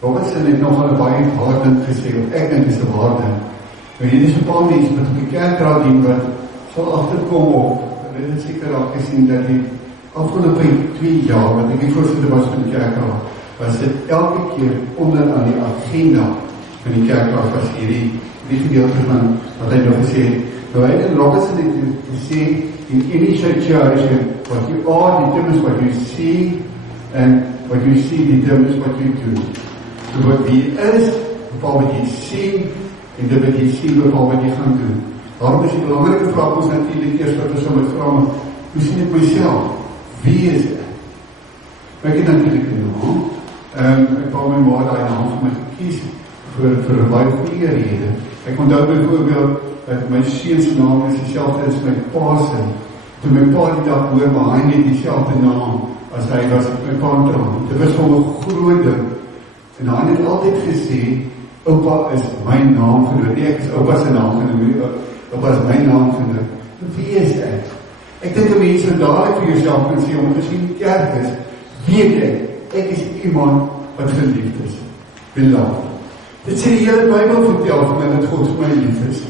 Robertson het nogal 'n baie harde gesê, of ek dink is 'n harde. Maar hier is 'n paar mense wat op die kerkraad dien wat sal agterkom op, hulle het seker al gesien dat die afgelope 2 jaar, wat ek die voorsitter was van die kerkraad, was dit elke keer onder aan die agenda van die kerkraad was hierdie gedeelte van wat hy nou gesê het. Nou hy het Robertson het gesê, in any situation, what you are determines what you see, and what you see determines what you do. So wat jy is, bepaal wat jy sien, en dit wat jy sien, bepaal wat jy gaan doen. Daarom is die belangrike vraag ons natuurlijk eerst wat ons so moet vraag, hoe sien ek myself? Wie is ek? Maar ek het natuurlijk een naam, ek wou my maar die naam van my gekies, vir 'n baie goeie rede. Ek onthou byvoorbeeld, dat my seuns naam is dieselfde as my pa se. Toe my pa die dag hoor, maar hy het dieselfde naam, as hy was my pa trouw. Dit was van 'n groot ding. En hy het altyd gesê, oupa is my naamgenoot. Nee, ek is oupa se naamgenoot. Oupa is my naamgenoot. Wie is ek? Ek dink dat mense dadelijk vir jouself kan sê, omdat as jy in die kerk is, weet ek is iemand wat geliefd is. Beloved. Dit sê die hele Bybel vertel van my dat God vir my lief is.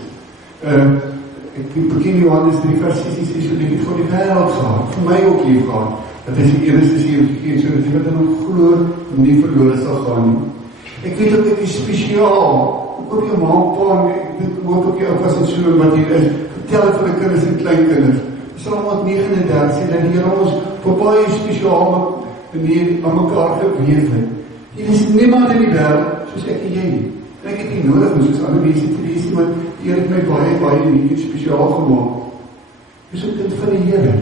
Ek begin Johannes 3 vers 16 sê, so lief het God die wêreld gehad, vir my ook lief gehad, dat hy sy enigste seun gegee, sodat die wat in hom glo nie verlore sal gaan nie. Ek weet ook ek is spesiaal, ek hoop jou ma, pa, ek hoop ook jou oupas en so wat hier is, vertel het vir die kinders en kleinkinders. Psalm 139 sê dat die Here ons vir baie spesiaal manier aan mekaar geweef het. Hier is niemand in die wêreld soos ek en jy nie. En ek het nie nodig om soos ander mense te wees nie, want die Here het my baie uniek en spesiaal gemaak. Dis ook kind van die Here.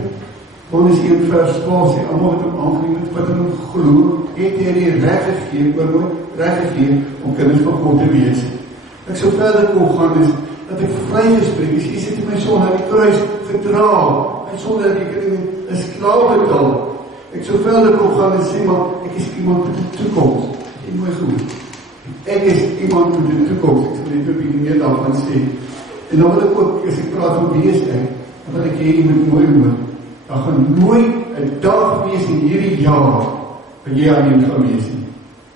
Johannes 1 vers 12 sê, almal wat hom aangeneem het, wat in hom glo, het hy die reg gegee om kinders van God te wees. Ek sou verder kon gaan is, dat ek vrygespreek is, Jesus het my son aan die kruis gedra, my sonderekening is klaar betaal. Ek sou verder kon gaan en sê, maar ek is iemand met die toekoms. Dit is mooi goed. Ek is iemand met die toekoms. Ek sal net 'n bietjie meer daarvan sê. En dan wil ek ook, as ek praat van wie is ek, dan wil ek hier met mooi hoor. Daar gaan nooit 'n dag wees in hierdie jaar, wat jy alleen gaan wees nie.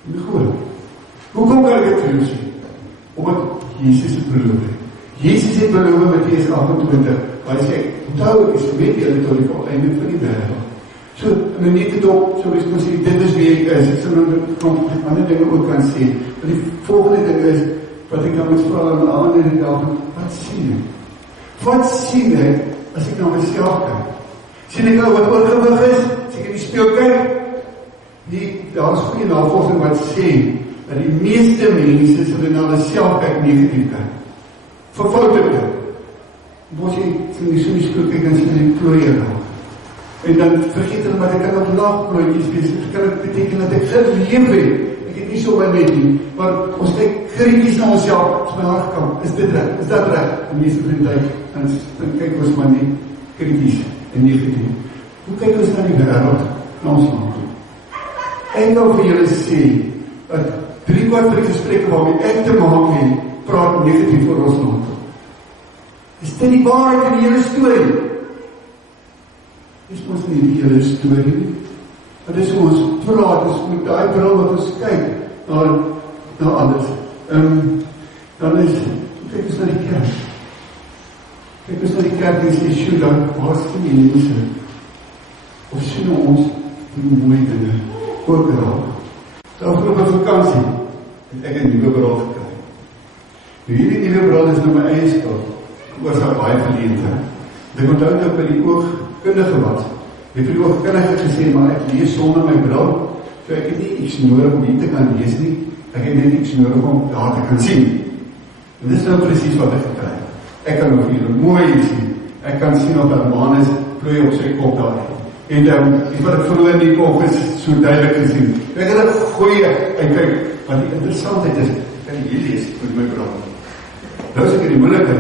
Moet goed. Hoekom kan ek dit vir jou sê? Omdat Jesus het beloof. Jesus het beloof in Matteus 28, waar hy sê, onthou ek is met julle tot die volleinde van die wêreld. So, en dan net het op, so is ons sê, dit is wie ek is, ek sal nog ander dinge ook kan sê. Maar die volgende ding is, wat ek dan moet vraag aan die ander en dan, wat sien ek? Wat sien ek, as ek na myself kyk? Sien ek nou wat oorgewig is? As ek in die spieël kyk? Daar is goeie navorsing wat sê, dat die meeste mense sal na hulle self kyk negatief kyk. Verfout het dit. As jy in die spieël kyk, dan sien jy die plooie raak. En dan vergeet hulle, maar ek kan op laagplooitjies wees, dit kan beteken dat ek geleef het. Ek het nie so my net nie, maar ons kyk kritisch na onsself, as my hart kan, is dit reg, is dat reg? Die meeste van die tyd, dan kyk ons maar nie kritisch en negatief. Hoe kyk ons na die wêreld, na ons land? Ek wil vir julle sê, dat 3/4 van die gesprekke waarmee ek te maak het, praat negatief vir ons land. Is dit die waarheid in die hele storie? Dis ons nie die hele storie nie. Dit is hoe ons praat, dis met die bril wat ons kyk na alles. Dan is, kyk ons na die kerk. Kyk ons na die kerk en sê, sjoe, dan waar sien die mense? Of sien ons die mooie dinge ook raak. Daar op 'n vakansie het ek 'n nuwe bril gekry. Nou hierdie nuwe bril is nou my eie skuld. Ek was daar baie verleend. Ek onthou dat by die oogkundige was. Ek het vir die oogkundige gesê, maar ek lees sonder my bril, so ek het nie iets nodig om hier te kan lees nie, ek het net iets nodig om daar te kan sien. En dit is nou presies wat ek gekry. Ek kan nog hier mooi sien. Ek kan sien of dat maan is, plooi op sy kop daar. En die wat ek vroeger nie kon is so duidelik gesien. Ek het 'n goeie uitkyk, want die interessantheid is, ek kan hier lees met my bril. Nou is ek in die moeilike,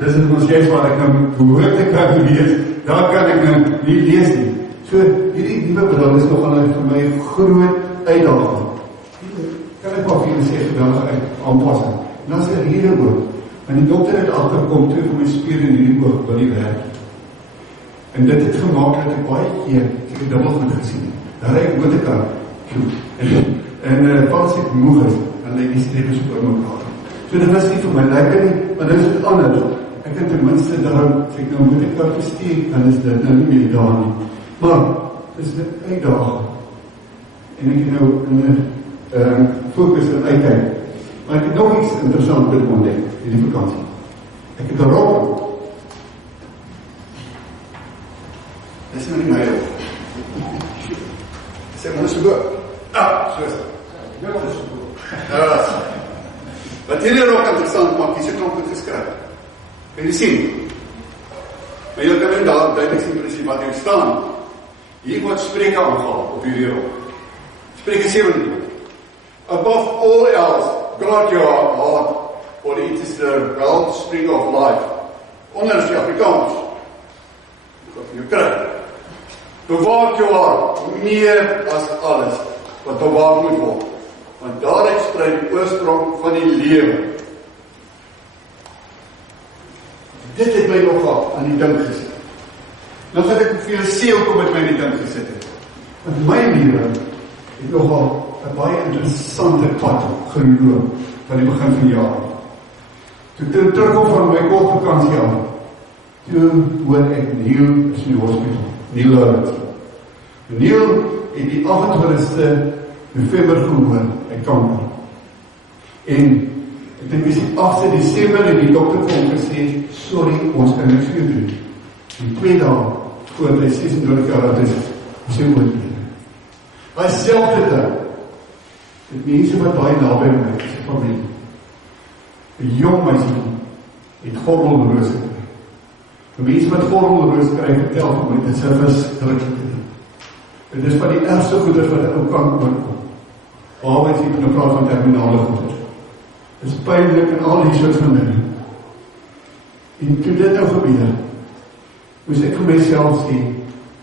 dis is ons juist waar ek nou behoort te kan lees, daar kan ek nou nie lees nie. So, hierdie nuwe bril is nogal vir my groot uitdaging. Kan ek maar vir julle sê, geweldige aanpassing. En dan is er hier ook, want die dokter het agterkom toe vir my spier in hierdie oog wil nie werk. En dit het gemaak dat ek baie keer, ek het dubbel goed gesien. Daar ry ek motorkar, En als ek moeg is, dan lê die strepe so oor mekaar. So dit was nie vir my lekker nie, maar dit is dit anders. Ek kan ten minste daarom, as ek nou moet ek daar versteek, dan is dit nou nie meer daar nie. Maar, dit is dit uitdaging. En ek het nou fokus en uitkijk. Maar ek het nog iets interessant dit ontdek, in die vakantie. Ek het 'n rok. Dit is nou nie my rok. Ek sê, maar dit is so goed. So is dit. Ja, dit is so goed. Wat hierdie rok interessant maak, hier is 'n klomp goed geskryf. Kan jy sien? Maar jy kan nie daar duidelik sien presies wat hier staan. Hier word Spreuke aangehaal op hierdie rok. Spreuke 17. Above all else, guard your heart, for it is the wellspring of life. Onder is die Afrikaans. Jy kry. Bewaak jou hart meer as alles wat bewaak moet word. Want daaruit spruit die oorsprong van die lewe. Dit het my nogal aan die ding gesit. Nou gaan ek vir julle sê hoekom het my aan die ding gesit het. Want my lewe het nogal 'n baie interessante pad geloop van die begin van die jaar. Toe ek terugkom van my kort vakansie af, toe hoor ek Neil is in die hospitaal. Neil Lawrence. Neil het die 28ste November gehoor hy kanker. En ek dink dis die 8de Desember en die dokter vir hom gesê, sorry, ons kan niks vir jou doen. En 2 dae voordat hy 26 jaar oud is hy oorlede. Hy selfde dag, het mense wat baie naby my is, sy familie. 'n jong meisie het gordelroos gekry. Die mense wat gordelroos kry, vertel vir my, dit is 'n verskriklike ding. Dit is van die ergste goeders wat 'n ou kan oorkom. Behalwe as jy nou praat van terminale goeders. Dit is pynlik en al die soort van dinge. En toe dit nou gebeur, moes ek vir myself sê,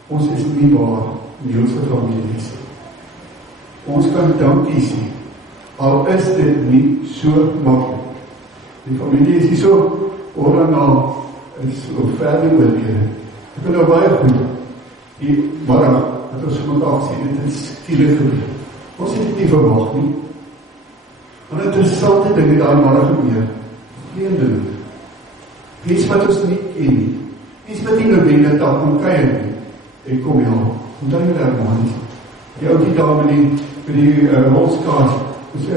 ons is nie waar Neil se familie is. Ons kan dankie sê, al is dit nie so maklik. Die familie is hier so, Orana is so verder oorlede. Ek ben nou baie goed, die Mara, wat ons so mekaar gesê, dit is skielik gebeur. Ons het dit nie verwag nie. Maar interessante dinge daar Mara gebeur, vreemdeling. Iets wat ons nie ken nie. Iets wat nie noodwendig daar kom kuier nie. Ek kom jou, omdat jy daar man is. Die oukie daar met die rolskaart, en sê,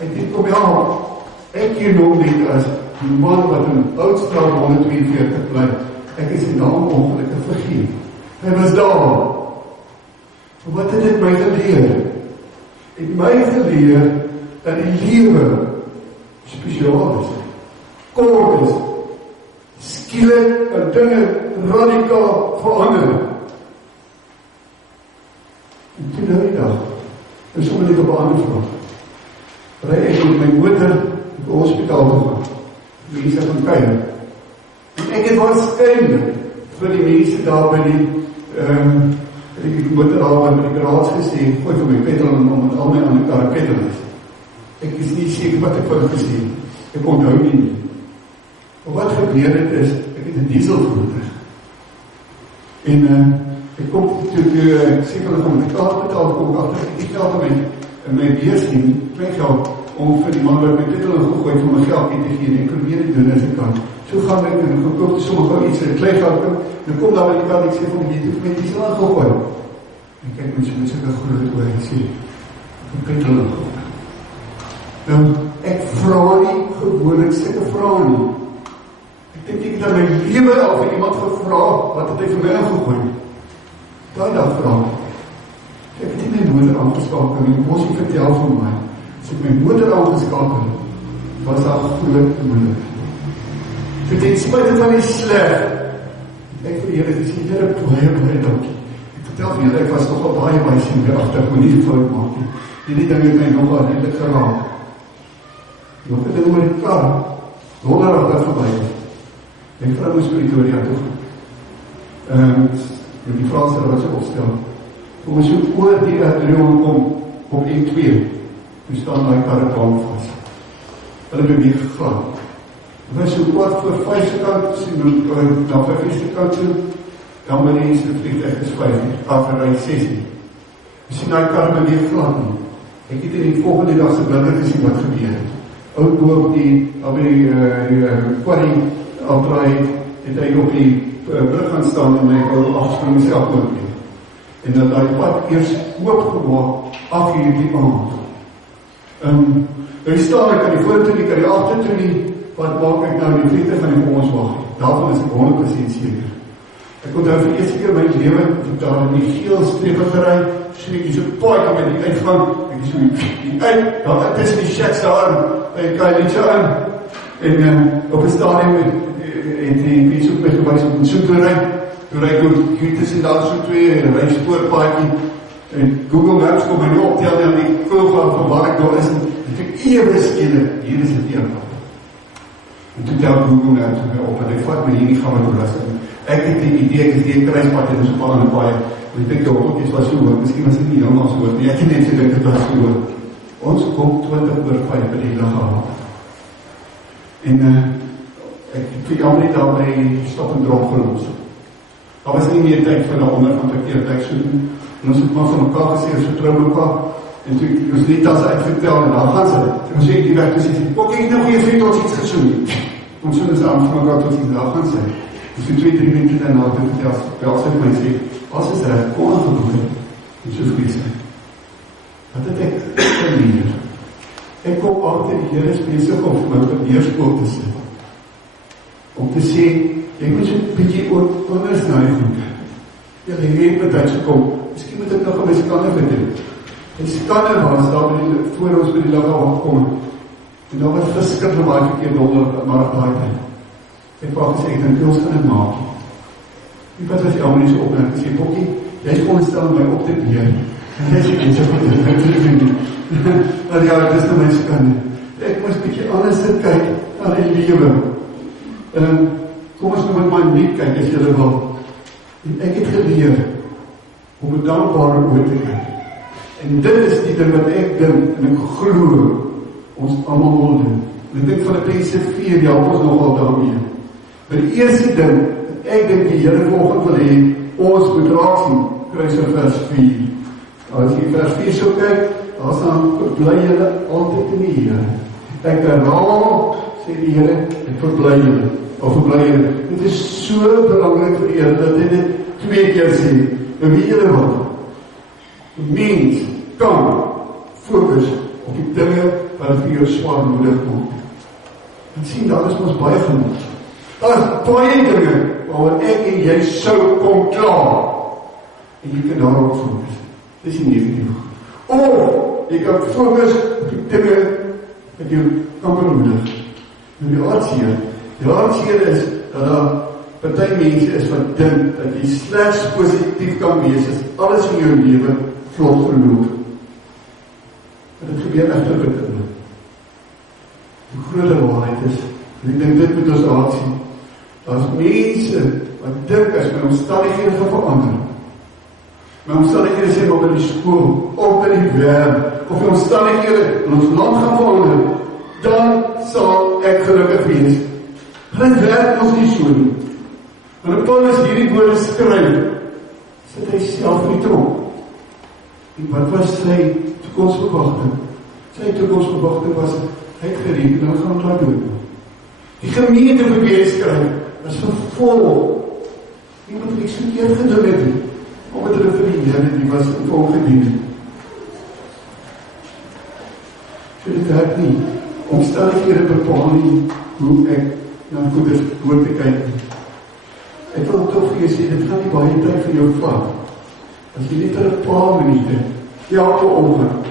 ek kom jou, ek hier nog nie as die man wat in Oudstraat 142 bly, ek is die naam ongelukkig vergeet. Hy was daar. Wat het dit my geleer? Het my geleer dat die lewe spesiaal is, kort is, skielik en dinge radikaal verander. En toe nou die dag, en sommer net op 'n ander vraag, ry ek met my motor op die hospitaal te gaan, mense van kuier. En ek het waarskynlik vir die mense daar by die motorhawe by die garage gesê, gooi vir my petrol en omdat al my ander karre petrol is. Ek is nie seker wat ek vir hulle gesê, ek onthou nie. Maar wat gebeur het is, ek het 'n dieselvoertuig. En ek kom toe, ek sê van hulle, ek kaart betaal, kom ek achter, ek geld in my beers nie, my geld, om vir die man wat my petrol gegooi vir my geld nie te gee, en ek probeer dit doen as ek kan. So gaan ek, en ek koop sommer gauw iets, en klein geld kom, en kom daar by die kant, ek sê van, jy het my diesel aangegooi. En kyk my so sulke groot oor, ek sê, ek het petrol aangegooi. Nou, ek vraag nie, gewoonlik sulke vraag nie. Ek dink ek het aan my lewe al vir iemand gevra, wat het hy vir my aangegooi? Daai dag vraag. Ek het nie my motor aangeskakel, en ek moes nie vertel van my. As ek my motor aangeskakel, was daar geluk moeilik. So ten spyte van die sleg, ek vir die Here gesê, Here, baie dankie. Ek vertel vir julle, ek was nogal baie senuweeagtig, ek moet nie fout maak nie. Hierdie ding het my nogal redelik geraak. Nog 'n ding oor die kar, donderdag wat verby is. My vrou moes Pretoria toe gaan. Met die Franse wat sy opstel. Toe ons so oor die R300 kom, op E2, toe staan my karretaan vast. Hulle beweeg glad. Dit was so kwart voor 5 se kant, na 5 se kant toe, dan wanneer die vliegtuig is 5 uur, afgerij 6 uur. Ons sien die kar beweeg glad nie. Ek het in die volgende dag se blinker gesien wat gebeur het. Ou boom die quarry afdraai het hy op die brug gaan staan en hy wou afspring self ook nie. En dat hy pad eers oopgemaak af hierdie aand. Hy staan ek aan die voortoe nie, kan die agtertoe nie, wat maak ek nou die vliegtuig van die ons wag. Daarvan is ek 100% seker. Ek onthou vir eerste keer in my lewe, ek daar in die geel strepe gery, sien ek so paadjie met die uitgang, ek is so die uit, daar tussen die shacks daar, en kan jy so aan, en op die stadium het die mense op my gewys op een soek te ry, toe ry ek hier tussen daar so twee, en ry spoorpaadjie, en Google Maps kom my nie optel, en die koolgaan van waar ek daar is, en ek ewe skele, hier is het een. En toe tel Google Maps op, en ek vat my hier nie gaan met rust, ek het die idee, ek is die kruispad, en so paar in die paai, en ek dink, ook iets was so hoor, miskien was dit nie helemaal so hoor, nie, ek het net so dink, het was so hoor. Ons kom 20:05 by die liggaam. En ek het vir jammer nie daarby stop en drop gelos. Daar was nie meer tyd vir daaronder van verkeerdheid soek. En ons het maar van mekaar gesê, ons vertrou mekaar. En toe ons net as uitvertel, en dan gaan sy. En ons het die weg gesê, ook ek het nou goeie vriend ons iets gesoen. Ons soon is aan van mekaar tot die dag gaan sy. Dus toen 2-3 minuten daarna te vertel sy my sê, as is reg, kom aangeboeken. En so vrees hy. Wat het ek geleer? Ek kom altyd die Here is besig om vir my op die neerskoop te sit. Om te sê, jy moet so 'n bietjie anders na die goed. Ja, die weet met hy gekom. Miskien moet ek nog aan my skanne vertel. Die skanne was daar voor ons by die liggaam gekom. En daar was verskriklik baie keer maar daai tyd. Ek wou gesê, ek dink ons gaan dit maak. Die wat was die almal nie so opmerk, ek sê, Bokkie, jy is ontstel my op te beheer. En jy sê, ek sê, maar ja, dit is nou my skande. Ek moes bietjie anders kyk na die lewe. Kom ons nou met my nie kyk, as julle wil. En ek het geleer om 'n dankbare oor te kyk. En dit is die ding wat ek dink, en ek glo, ons almal wil doen. En ek dink van die Efesiërs 4, die help ons nogal daarmee. Maar die eerste ding, ek dink die Here volgende wil hê, ons moet raak sien, kruis in vers 4. As jy vers 4 so kyk, daar staan, verbly julle altyd in die Here. Ek herhaal, sê die Here, ek verbly julle, of verbly julle. Dit is so belangrik vir die Here, dat hy dit 2 keer sê, en weet julle wat? Die mens kan fokus op die dinge wat vir jou swaarmoedig maak. En sien, daar is ons baie genoeg. Daar is baie dinge waaroor ek en jy sou kom klaar. En jy kan daarop fokus. Dit is nie negatief. Of jy kan fokus op die dinge wat jou kan bemoedig. En die hartseer is dat daar party mense is wat dink dat jy slegs positief kan wees as alles in jou lewe vlot verloop. En dit gebeur egter met dinge. Die grote waarheid is, en ek dink dit moet ons raad sien, daar is mense wat dink as my omstandighede gaan verander. My omstandighede sê op in die skool, op in die werk, of die omstandighede in ons land gaan verander, dan sal ek gelukkig wees. Dit werk ons nie so nie. Wanneer Paulus hierdie woorde skryf, sit hy self in die tronk. En wat was sy toekomsverwagting? Sy toekomsverwagting was, hy het gereken, dan gaan ons laat doen. Die gemeente wat jy skryf, is vervolg. Iemand wat ek so keer gedoen het, omdat hulle vir die Here, die was in volgedien. So dit werk nie. Omstandighede bepaal nie hoe ek na goeders hoor te kyk. Ek wil toch vir jy sê, dit gaan nie baie tyd vir jou vat. As jy net 'n paar minute, elke oggend,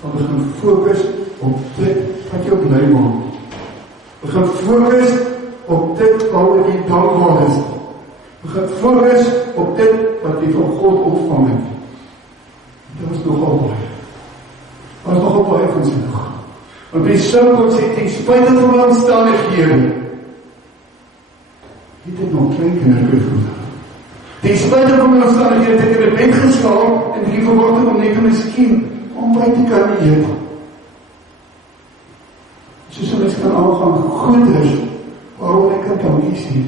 van begin fokus op dit wat jou bly maak. Begin fokus op dit waaroor jy dankbaar is. Begin fokus op dit wat jy van God ontvang het. Dit was nogal baie. Dat was nogal baie van sy dag. Want jy sou kon sê, ten spyte van my omstandighede, het ek nog klein kindertjie vroeg. Ten spyte van my omstandighede, het ek in die bed geslaap, en ek verwagting om net miskien ontbyt te kan eet. Soos een mens kan aangaan, goed is, waarom ek kan dankie sê.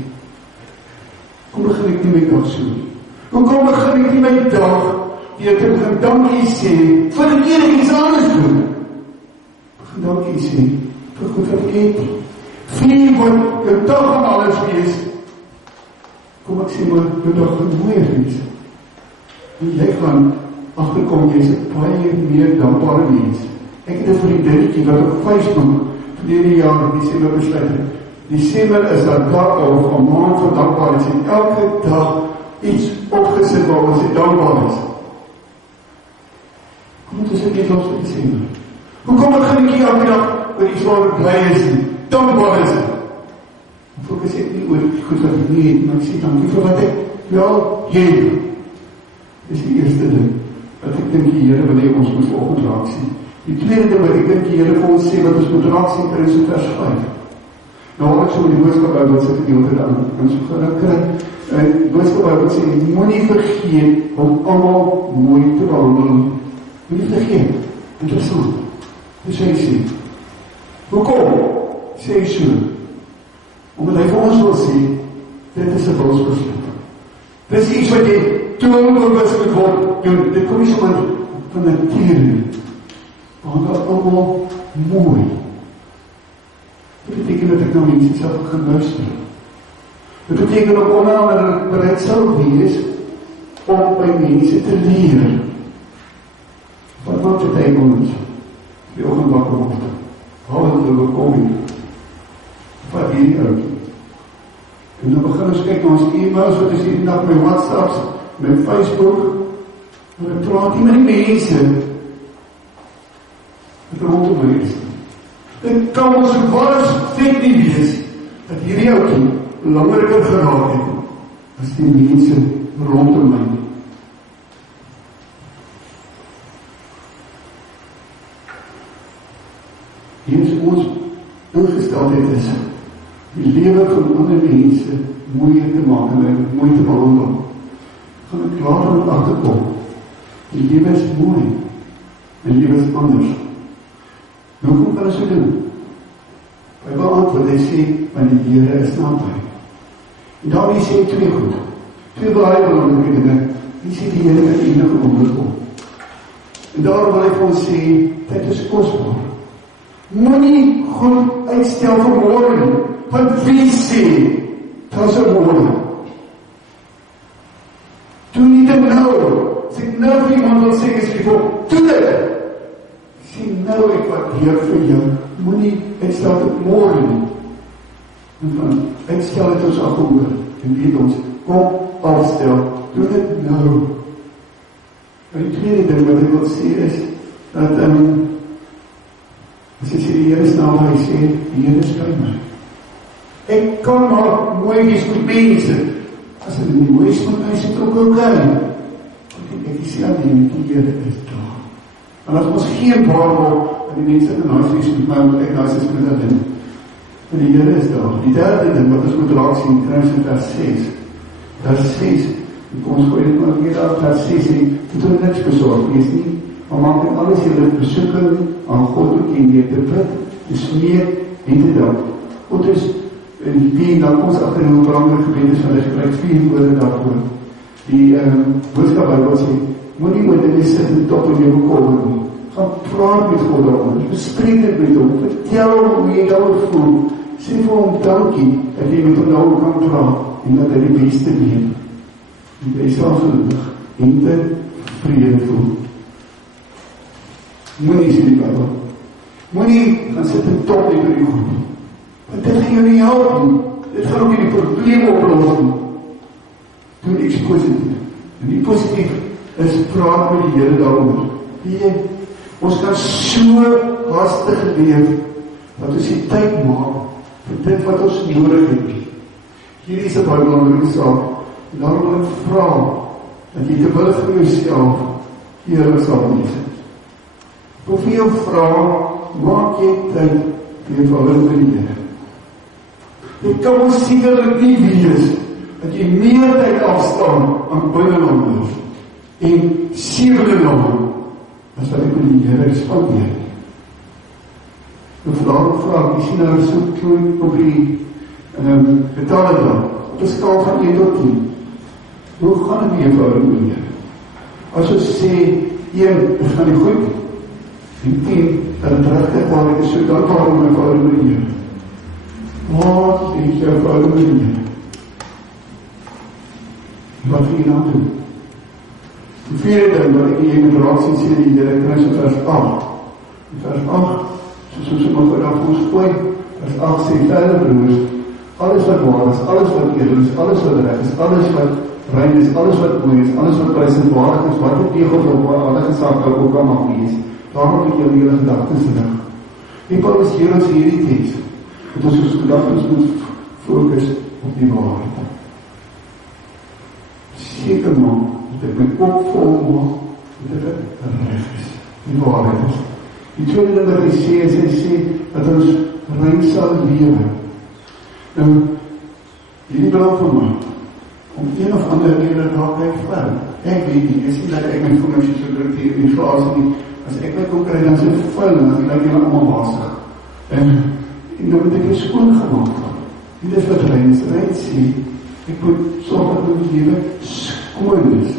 Kom begin ek nie my dag so. Kom begin ek nie my dag, deur te begin dankie sê vir die enige iets anders doen. Begin dankie sê vir goed wat ek het. Vier wat jou dag gaan alles wees. Kom ek sê maar, jou dag gaan mooier wees. En jy gaan agterkom, jy is 'n baie meer dankbare mens. Ek het 'n vriendinnetjie wat op Facebook verlede jaar in Desember besluit het. Desember is dat dag of 'n maand van dankbaarheid. Sy het elke dag iets opgesit waaroor sy dankbaar is. Kom ons sê net los vir Desember. Hoekom ek gaan ek elke dag oor iets waar ek bly is nie, dankbaar is nie? Fokus ek nie oor die goed wat ek nie het, maar ek sê dankie vir wat ek wel het. Dis die eerste ding wat ek dink die Here wil hê ons moet vanoggend raak sien. Die tweede ding wat ek dink die Here vir ons sê wat ons moet raak sien in vers 5. Nou ek so met die boodskap Bybel se gedeelte dan so gaan kry. Die boodskap Bybel sê moenie vergeet om almal mooi te behandel. Moenie vergeet. Interessant. Dis hy sê. Hoekom sê hy so? Omdat hy vir ons wil sê, dit is 'n wilsbesluit. Dis iets wat jy toonbewus moet word. Dit kom nie sommer van natuur nie. Want dat allemaal mooi. Dit beteken dat ek nou mense sal gaan luister. Dit beteken ook onder andere bereid sal wees om by mense te leer. Wat maak dit ons? Die oggend wakker word. Hou het oor koming. Wat hierdie uit. En dan begin ons kyk na ons e-mails, wat is hierdie dag my WhatsApps, my Facebook, en ek praat nie met die mense, wat rondom my is. Dit kan ons so baas vet nie wees, dat hierdie oukie belangriker geraak het, as die mense rondom my. Hier is ons ingesteldheid is, die lewe van ander mense mooier te maak en mooi te behandel. Gaan ek klaar met agterkom. Die lewe is mooi. Die lewe is anders. Nou hoe kan ons dit doen? Bybel antwoord, hy sê, want die Here is naby. En daarmee sê twee goed. Twee baie belangrike dinge. Hy sê die Here in enige oomblik kom. En daarom wil hy vir ons sê, dit is kosbaar. Moenie goed uitstel vir môre nie. Want wie sê, dat is een woorde. Doe nie dit nou. Sê nou vir iemand wil sê, is vir doe dit. Sê nou ek wat hier vir jou. Moenie uitstel tot môre nie. En van uitstel het ons afgehoor. En weet ons, kom afstel. Doe dit nou. En die tweede ding wat ek wil sê is, dat as jy sê die Here is naby, hy sê, die Here is by my. Ek kan maar mooi wees met mense. As ek nie mooi is met my, is het ook okay. Ek sê alleen, die Here is daar. En as ons geen waarborg aan die mense in huis wees met my, moet ek huis is met hulle. En die Here is daar. Die derde ding wat ons moet raak sien, kruis in vers 6. Vers 6, en kom ons gooi dit maar weer af, vers 6, en dit moet niks bezorg wees nie, maar maak dit alles julle besoeking aan God ook en weer te bid, te smeek en te dank. God is en die dan ons achter die belangrike gebed is, want hy gebruik 4 woorde daarvoor. Die boodskap Bybel sê, moet nie met die sit en top in jou bekomen nie. Gaan praat met God daaroor, bespreek dit met hom, vertel hom hoe jy daaroor voel, sê vir hom dankie, dat jy met hom daaroor kan praat, en dat hy die beste weet. En hy sal gelukkig en te vrede voel. Moenie sê die Bybel. Moenie gaan sit en top in jou goed. Want dit gaan jou nie help nie. Dit gaan ook nie die probleem oplos nie. Doen iets positief. En die positief is praat met die Here daaroor. Ons kan so hastig leef, dat ons die tyd maak vir dit wat ons nodig het. Hier is 'n baie belangrike saak. En daarom wil ek vra, dat jy te wille vir jouself, Here sal wees. Of vir jou vra, maak jy tyd vir jou verhouding met die Here. Dit kan ons sekerlik nie wees, dat jy meer tyd afstaan aan binnenlanders en 7 dae, as wat ek met die Here spandeer. Nou vraag, jy sien nou so klein op die getalle dan, op die skaal van 1 tot 10. Hoe gaan het met jou verhouding met die Here? As ons sê, 1, dit gaan nie goed, en 10, dat het regtig waar ek is so dankbaar om my Vader Maria. Wat is jou Vader Maria? Wat wil jy nou doen? Die vierde ding wat ek hier met raad sien die Here kry in vers 8. In vers 8, soos ons maar vanaf ons gooi, vers 8 sê, verder broers, alles wat waar is, alles wat edel is, alles wat reg is, alles wat rein is, alles wat mooi is, alles wat prysenswaardig is, wat die tegels op waar alle gesag ook al mag wees, daarom moet jy hele gedagtes rig. En Paulus hier ons hierdie teks, dat ons gedagtes moet fokus op die waarheid. Seker maak, dat ek my kop vol maak, dat dit reg is, die waarheid is. Die tweede ding wat hy sê, is hy sê, dat ons rein sal lewe. Nou, hierdie belang van my, om een of ander rede raak ek vrou. Ek weet nie, is nie dat ek my voelings so druk hier in die glaas nie. As ek my kom kry, dan is dit vuil, en dan lyk julle allemaal wasig. En dan moet ek jou skoon gemaakt word. Dit is wat rein is. Rein sê, ek moet sorg dat my lewe skoon is.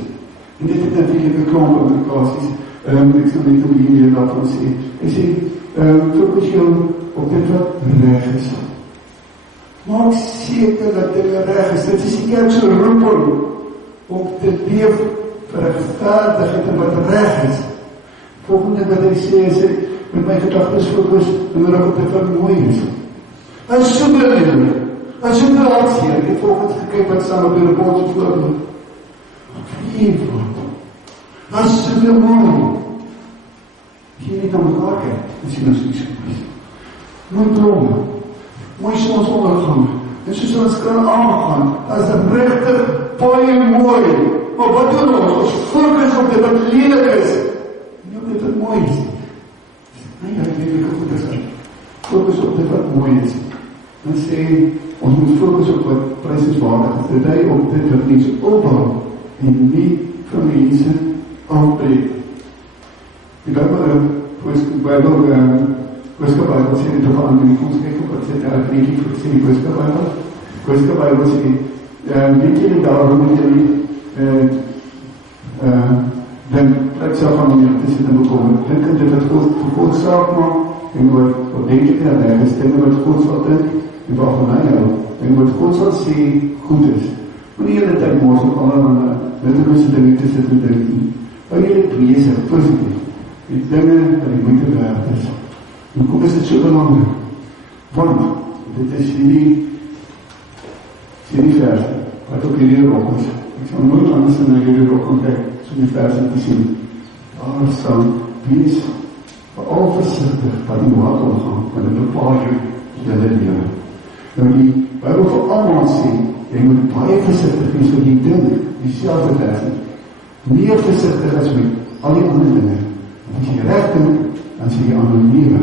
En dit het natuurlijk een klomp implikaties. Ek sal net om die meer daarvan sê. Hy sê, fokus jou op dit wat reg is. Maak seker dat dit reg is. Dit is die kerkse roeping om te leef vir regverdigheid en wat reg is. Volgende wat hy sê, is ek met my gedagtes fokus en rig op dit wat mooi is. En so bedoel, en so belansie, ek het volgens gekyk wat saam op die report voorbeeld. Vergeef word. En so veel mooi. Hier nie kan mekaar kyk, en sien ons nie so is. Mooi drome, mooi soms ondergang, en soos ons kan aangaan, as dit regtig baie mooi. Maar wat doen ons? Ons fokus op dit wat lelijk is. Nie op dit wat mooi is. Nee, ek weet nie goed is. Fokus op dit wat mooi is. En sê, ons moet fokus op wat prysenswaardig is. Dit hy op dit wat mense opbou, en nie vir mense afbreek. Die Bijbel sê dit op aan die ons kyk op wat sê daar kreeg ek sê die Bijbel sê weet jy daarom moet jy dan plek self aan die tussen te bekom. Dink in dit wat God saak maak en wat denk ek dat hy is, dinge wat God sal dink en waarvan hy hou en wat God sal sê goed is. Moet nie hele tyd mors op allerhande nuttelose dinge tussen te dink nie. Hou jy dit bezig, positief. Die dinge wat die moeite werd is. En kom is dit so belangrijk? Want dit is hierdie vers wat op hierdie rok is. Ek sal nooit anders in hierdie rok kan kyk, so die vers te sien. Daar sal wees veral versigtig wat die waard omgaan, want dit bepaal jou hele lewe. Nou die Bijbel vir allemaal sê, jy moet baie versigtig wees vir die ding, die selfde vers nie. Meer versigtig as met al die ander dinge. As jy recht doen, dan sê jy ander lewe.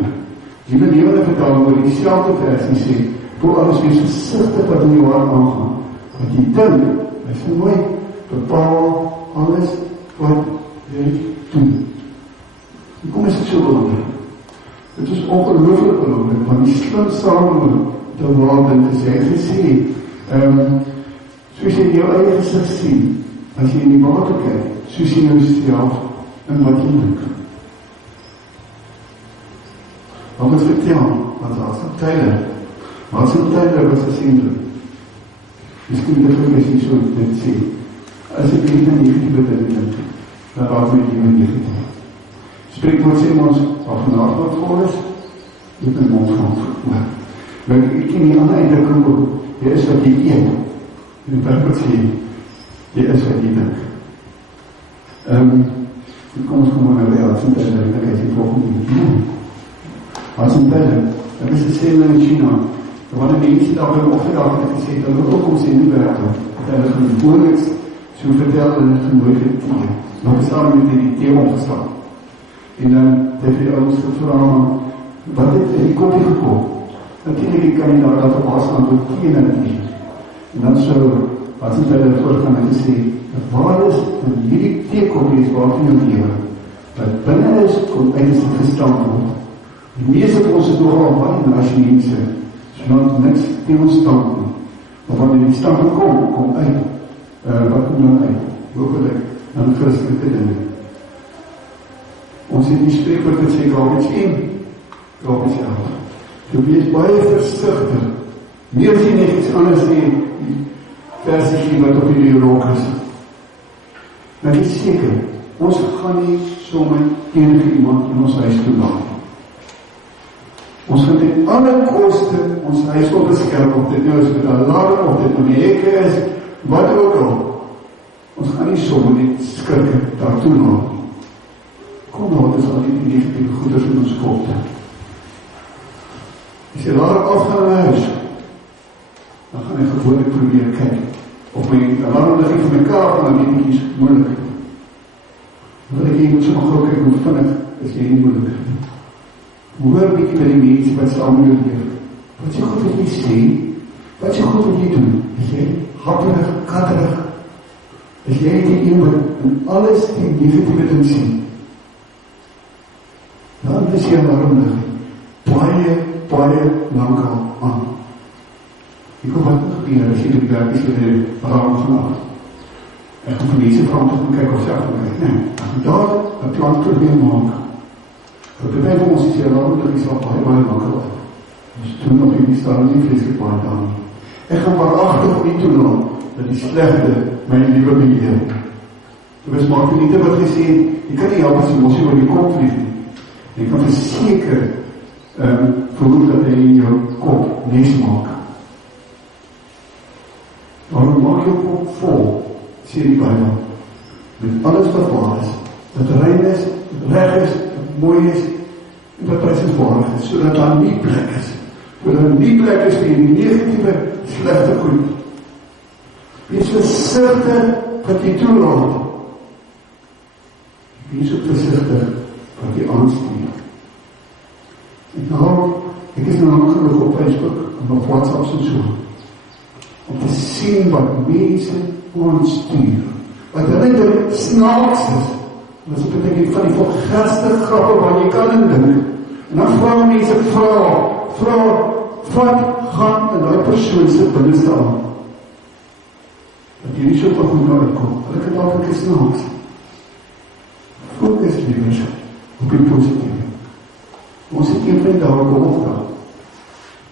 Die lewende vertaling oor die selfde versie sê, voor alles wees versigtig wat in jou hart aangaan. Want die ding, hy sê mooi, bepaal alles wat jy doen. En kom is dit so belangrijk. Dit is ongelooflik belangrijk, want die slim samen te waarden is hy gesê, soos jy jou eie gezicht sien, as jy in die water kyk, soos jy jou self en wat jy dink. Wat moet vertel, wat is die tijde? Wat is die tijde wat sy sien doen? Misschien dit ook is nie so dit sê. As ek nie van negatieve dinge dink, dan raak my die negatieve. Spreekwoord sê ons, al vanavond wat voor is, dit in mond van verkoop. Maar ek ken die ander eindelijk ook, jy is wat jy eet. En wat moet sê, jy is wat jy dink. Kom ons kom maar weer, als een tijde, ek is die volgende. Als een tijde, dat is het sê in China, want die mense daar by opgedag het gesê, dat wil ook ons in die werk, dat hy het gevoorliks, so vertel en het genoeg het thee. Maar we staan met die thee opgestaan. En dan het die ouders gevraag, wat het die koffie gekocht? Natuurlijk die kandidaat dat op afstand ook thee en thee. En dan so, als een tijde voorgaan en gesê, waar is in hierdie theekoffie is waarvan jou lewe? Wat binnen is, kom uit as het gestand word. Die meeste van ons het nogal baie as jy mense, zodat niks tegen ons stand nie. Maar wanneer die stand kom uit, wat kom dan uit? Hopelijk dan Christelike dinge. Ons het die spreekwoord wat sê, garbage in, garbage out. So wees baie versigtig. Nie as jy net iets anders nie, die versie wat op die rok is. Maar dit is seker, ons gaan nie sommer enige iemand in ons huis toelaat. Ons gaan ten alle koste ons huis wil beskerm, of dit nou is met alarm, of dit nou die hekke is, wat ook al. Ons gaan nie sommer net skirke daartoe laat. Kom nou, dit is al die negatieve goeders in ons kop. As jy alarm afgaan in my huis, dan gaan ek gewoonlik probeer kyk. Of my alarm lig vir my kaart, dan weet ek nie is moeilik. Want ek moet so gauw kyk, hoe vinnig is jy nie moeilik. Hoor bietjie by die mense wat saam met jou leef. Wat jy goed wat jy sê, wat jy goed wat jy doen. Is jy happerig, katterig? Is jy die een wat in alles die negatieve ding sien? Dan is jy alarm lig baie lang aan. Ek hoop wat gebeur as jy die werk is vir die alarm vanavond. Ek gaan van deze kant op en kyk of self en kyk. Nee, as jy daar een plan probeer maak, dat die van ons is hier alarm lig is al baie makkelijk. Ons doen op die staan nie vreselijk baie aan. Ek gaan waarachtig nie toelaat dat die slechte my liewe beheer. Dit is maar nie wat gesê, jy kan nie help as emosie oor die kop vlieg nie. Jy kan verseker voel dat hy in jou kop nes maak. Waarom maak jou kop vol, sê die Bijbel, met alles wat waar is, wat rein is, reg is, mooi is, en wat prijsenswaardig is, sodat daar nie plek is. Sodat daar nie plek is vir die negatieve, slechte goed. Wees versigtig wat jy toelaat. Wees ook versigtig wat jy aanstuur. En nou, ek is nou genoeg op Facebook en op WhatsApp en so, om te sien wat mense aanstuur. Wat hulle snaaks is. En as ek dink van die volgaste grappe waar jy kan in dink. En dan vraag mense, wat gaan in die persoon se binneste aan? Dat jy nie so van goed uitkom. Hulle kan dalk ek snaaks. Fokus liewers op die positieve. Ons het een van die dagen opgedag.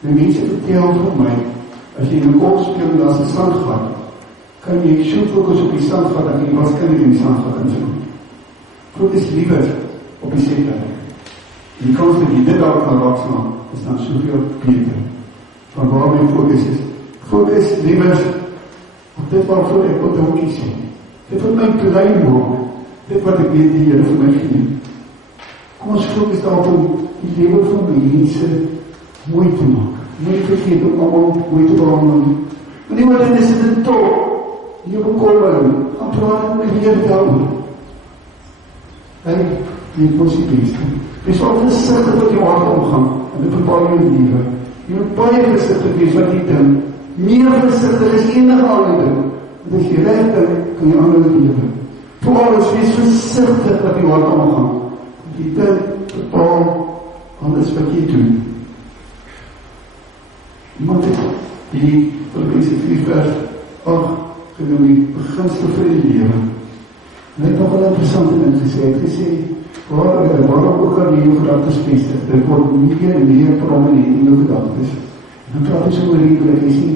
Die mense vertel van my, as jy in die golf speel en as die sandgat, kan jy so fokus op die sandgat, dat jy waarskynlik in die sandgat kan sien. Fokus liever op die setwerk. En die kans dat jy dit daar kan raakslaan, is dan soveel beter. Van waar my fokus is. Fokus liever op dit waarvoor ek wil dankie sê. Dit wat my klein maak. Dit wat ek weet die Here vir my gee. Kom ons fokus daarop om die lewe van mense mooi te maak. Nie vergeet om allemaal mooi te behandelen. En nie wat is dit in top. Nie bekommering. Gaan praat met die Here daaroor. Hy weet ons die beste. Wees al versigtig wat jou hart omgaan. En dit bepaal jou lewe. Jy moet baie versigtig wees wat jy dink. Meer versigtig is enige ander ding. Want as jy recht dink, kan jy ander lewe. Voor alles, wees versigtig wat jy hart omgaan. Want jy dink bepaal alles wat jy doen. Iemand het die Filippense 4 vers 8 genoem die beginsel vir die lewe. En hy het nog wel interessante ding gesê. Hy het gesê, waarom ook al die jou gedagtes vestig, dit word meer en meer prominent in jou gedagtes. En dan praat hy so oor redelijk, hy sê,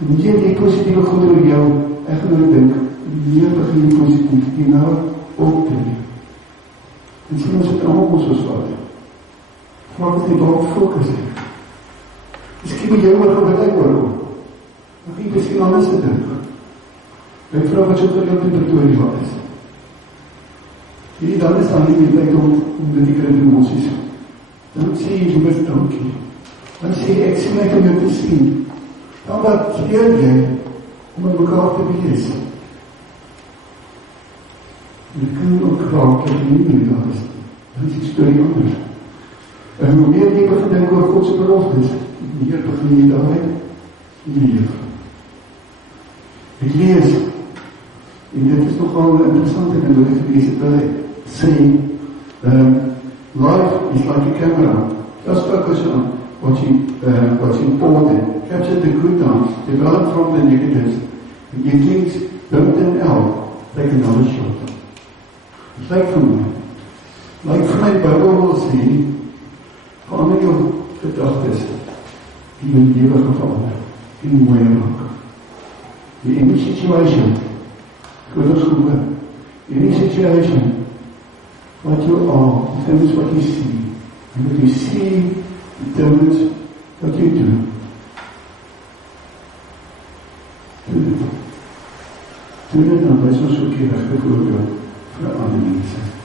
moet jy die positieve goed oor jou, ek gaan nou dink, meer begin die positief, die nou ook te doen. En sê ons het allemaal ons soos wat. Vraag wat jy daarop focus het. Miskien met jou oor wat ek oorkom. Maar jy miskien anders te dink. Ek vraag wat jy vir jou temperatuur wat is. Hierdie dan is dan nie meer tyd om die dikkere emoties. Dan sê jy so best dankie. Dan sê ek sê my om jou te sien. Dan wat leer jy om in mekaar te wees. Jy kan ook raak dat jy nie meer daar is. Dan is die story anders. En hoe meer jy begin denk oor Godse beloftes, meer begin jy daarin leef. Ek lees, en dit is nogal interessant en wat ek gelees het, dat ek sê, life is like a camera. Just focus on what's important. Capture the good times, develop from the negatives, and get things, don't them out, take another shot. Dit lyk vir my. Lyk vir my die Bybel wil sê, verander jou gedagtes in jou lewe verander, en mooier maak. Die any situation, groter gehoor, any situation, what you are, determines what you see. And what you see determines what you do. Doe dit dan, wees ons ook die regte voorbeeld vir ander mense.